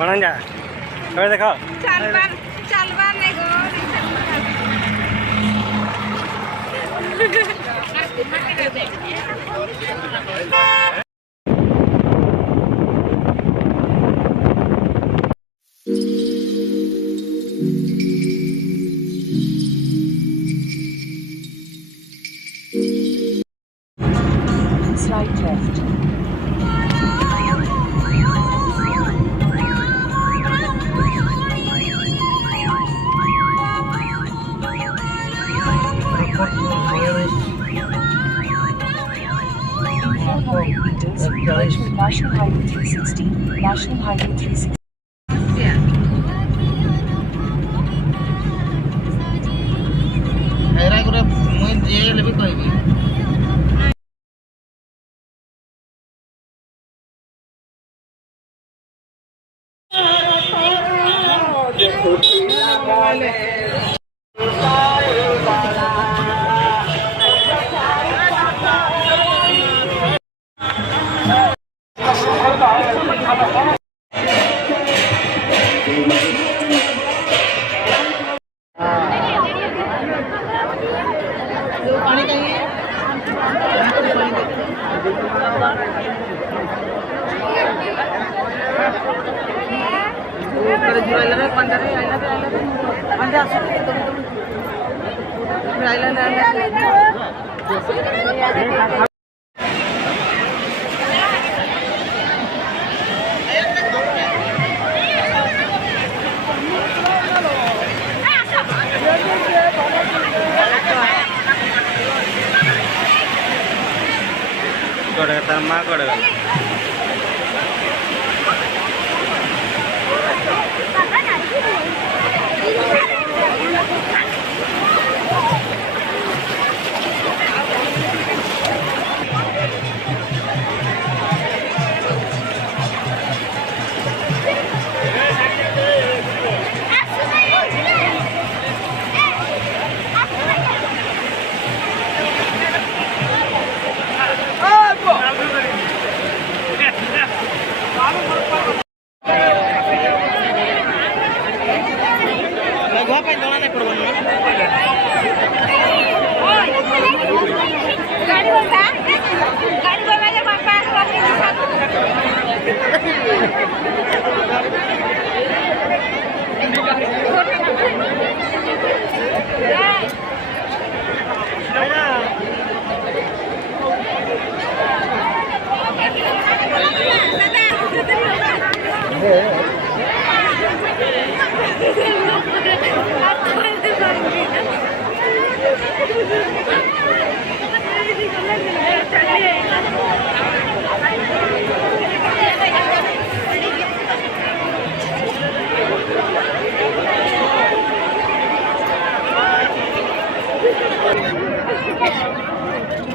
बना जा कभी देखो चल बार नहीं गो Slight left. Meters, National Highway 360, National Highway 360.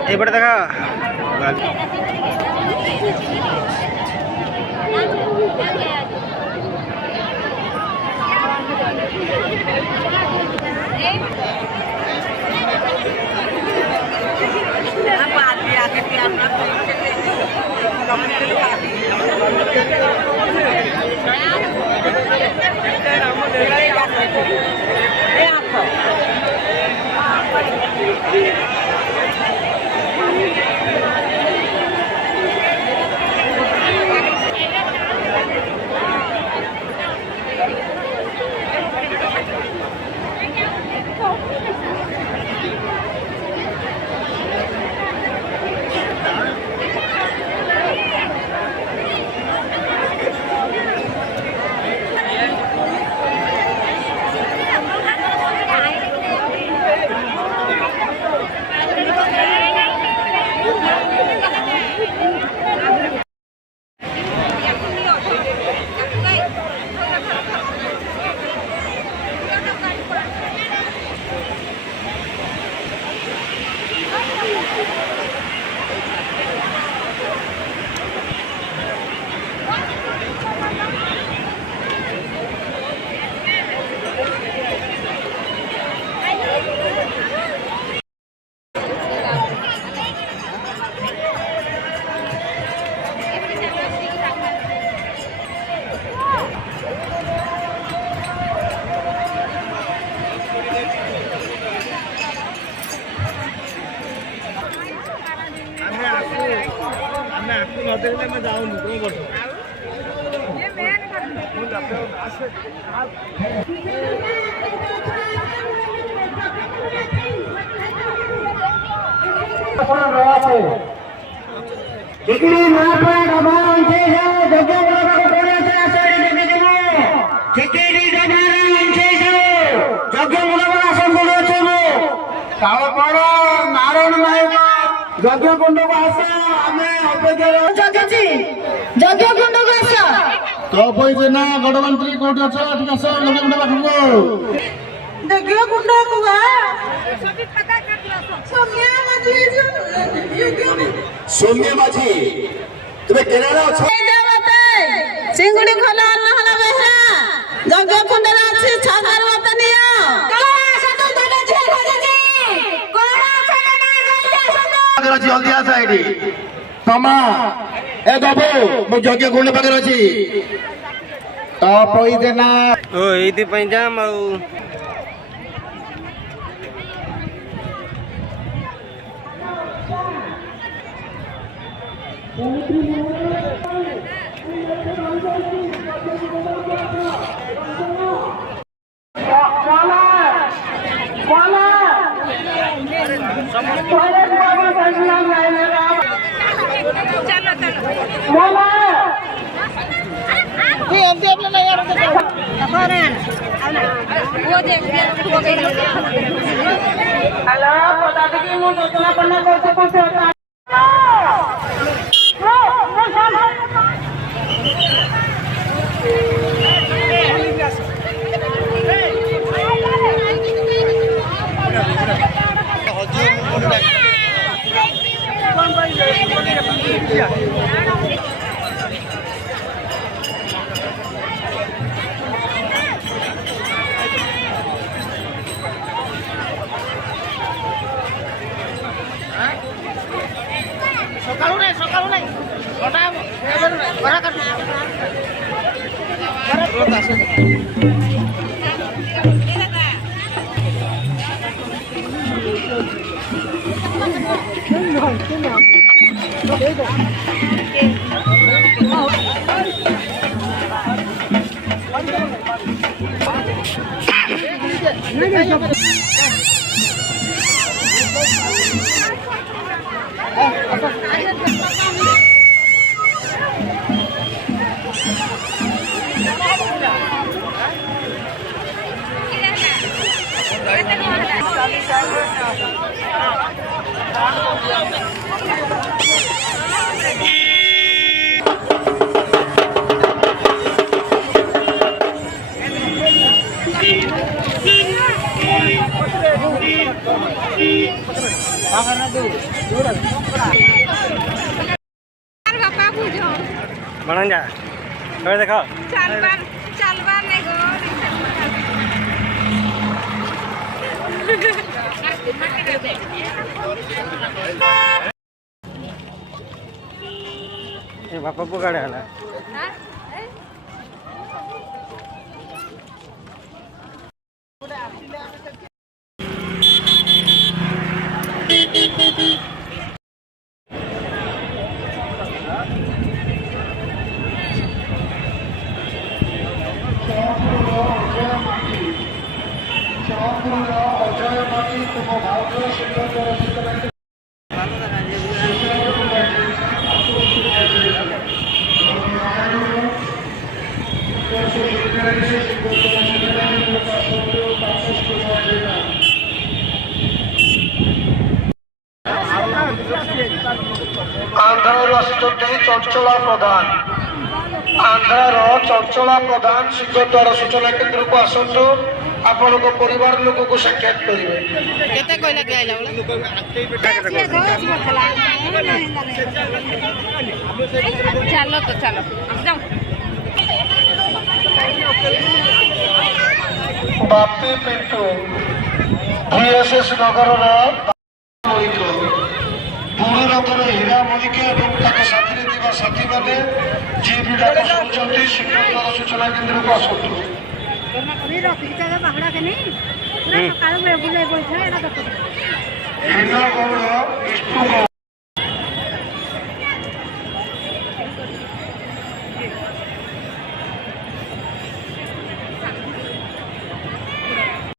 ये देखा ये मेन कर Dikiri napa kabar saya jaga berapa korea saya jadi demo. Dikiri kabar saya jaga berapa sambil demo. Kalau pada naron naik jaga kondo bahasa ame apa kira jaga sih jaga kondo bahasa. Kau pun jena gada menteri kau dia cakap tiga sah jaga kondo bahasa. Jaga kondo kuah. सभी पता कर लो सोनिया माझी तुम्हें केरला अच्छा सिंगुड़ी खोला अल्लाह हला बेहरा जग्गा कुंडला अच्छी छागर वतनिया जल्दी आस आईडी तमा ए बाबू मु जग्गा कुंड पाकर अछि तो पई देना ओ एथि पई जाम आउ चलो चलो वो देख हेलो पता कि मु योजना करना करते करते सकाळू नाही बापा बुझो बणन जा कहे देखो चलवा नहीं गो ए बापा पुकाड़े हला आंध्र आसुचंती चंचला प्रधान आंध्र चंचला प्रधान सिंहद्वार सूचना केन्द्र को आसतु आपण परिवार लोक को साक्षात करेंगे चलो तो चलो जाओ बापी पिंटू डीएसएस नगर बुढ़ रंगर हीरा मलिक और साथी साथी मैंने जी विभाग शुणुंट सिंहद्वार सूचना केन्द्र को आसतु बाहर के नहीं पूरा सकाळ बुले बैठे एटा देखो हीरा गौड़